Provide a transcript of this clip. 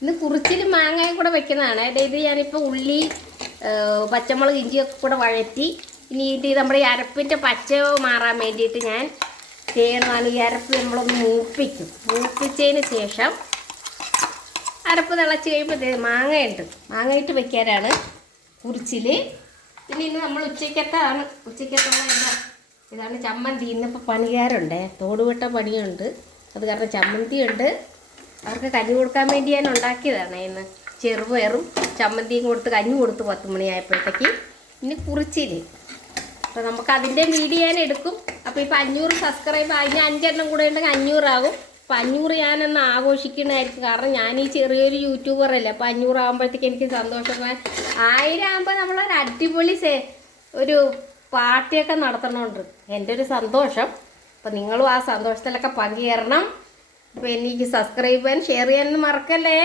ഇന്ന് കുറിച്ചിൽ മാങ്ങയും കൂടെ വെക്കുന്നതാണ്. ഇത് ഞാനിപ്പോൾ ഉള്ളി പച്ചമുളക് ഇഞ്ചിയൊക്കെ കൂടെ വഴറ്റി. ഇനി ഇത് നമ്മുടെ ഈ അരപ്പിന്റെ പച്ച മാറാൻ വേണ്ടിയിട്ട് ഞാൻ ചെയ്യണതാണ് ഈ അരപ്പ് നമ്മളൊന്ന് മൂപ്പിക്കും. മൂപ്പിച്ചതിന് ശേഷം അരപ്പ് തിളച്ച് കഴിയുമ്പോൾ മാങ്ങയുണ്ട്. മാങ്ങ ഇട്ട് വെക്കാനാണ് കുറിച്ചിൽ പിന്നെ ഇന്ന് നമ്മൾ ഉച്ചയ്ക്കത്താണ്. ഉച്ചയ്ക്കത്തുള്ള ഇതാണ് ചമ്മന്തി. ഇന്നിപ്പോൾ പണികാരുണ്ട് തോടുവിട്ട പണിയുണ്ട്. അത് കാരണം ചമ്മന്തി ഉണ്ട് അവർക്ക് കഞ്ഞി കൊടുക്കാൻ വേണ്ടി ഞാൻ ഉണ്ടാക്കിയതാണ് ഇന്ന്. ചെറുപയറും ചമ്മന്തിയും കൊടുത്ത് കഞ്ഞി കൊടുത്ത് പത്ത് മണിയായപ്പോഴത്തേക്ക് ഇനി കുറിച്ചിൽ അപ്പോൾ നമുക്ക് അതിന്റെ വീഡിയോ ഞാൻ എടുക്കും. അപ്പോൾ ഇപ്പോൾ അഞ്ഞൂറ് സബ്സ്ക്രൈബ് അതിന് അഞ്ചെണ്ണം കൂടെ ഉണ്ടെങ്കിൽ അഞ്ഞൂറാകും അപ്പം അഞ്ഞൂറ് ഞാനൊന്ന് ആഘോഷിക്കണമായിരിക്കും കാരണം ഞാൻ ഈ ചെറിയൊരു യൂട്യൂബർ അല്ലേ അപ്പോൾ അഞ്ഞൂറാകുമ്പോഴത്തേക്ക് എനിക്ക് സന്തോഷം. ആയിരം ആകുമ്പോൾ നമ്മളൊരു അടിപൊളി സേ ഒരു പാർട്ടിയൊക്കെ നടത്തണമുണ്ട് എന്റെ ഒരു സന്തോഷം. അപ്പം നിങ്ങളും ആ സന്തോഷത്തിലൊക്കെ പങ്കുചേരണം. അപ്പോൾ എനിക്ക് സബ്സ്ക്രൈബ് ചെയ്യാൻ ഷെയർ ചെയ്യാനൊന്നും മറക്കല്ലേ?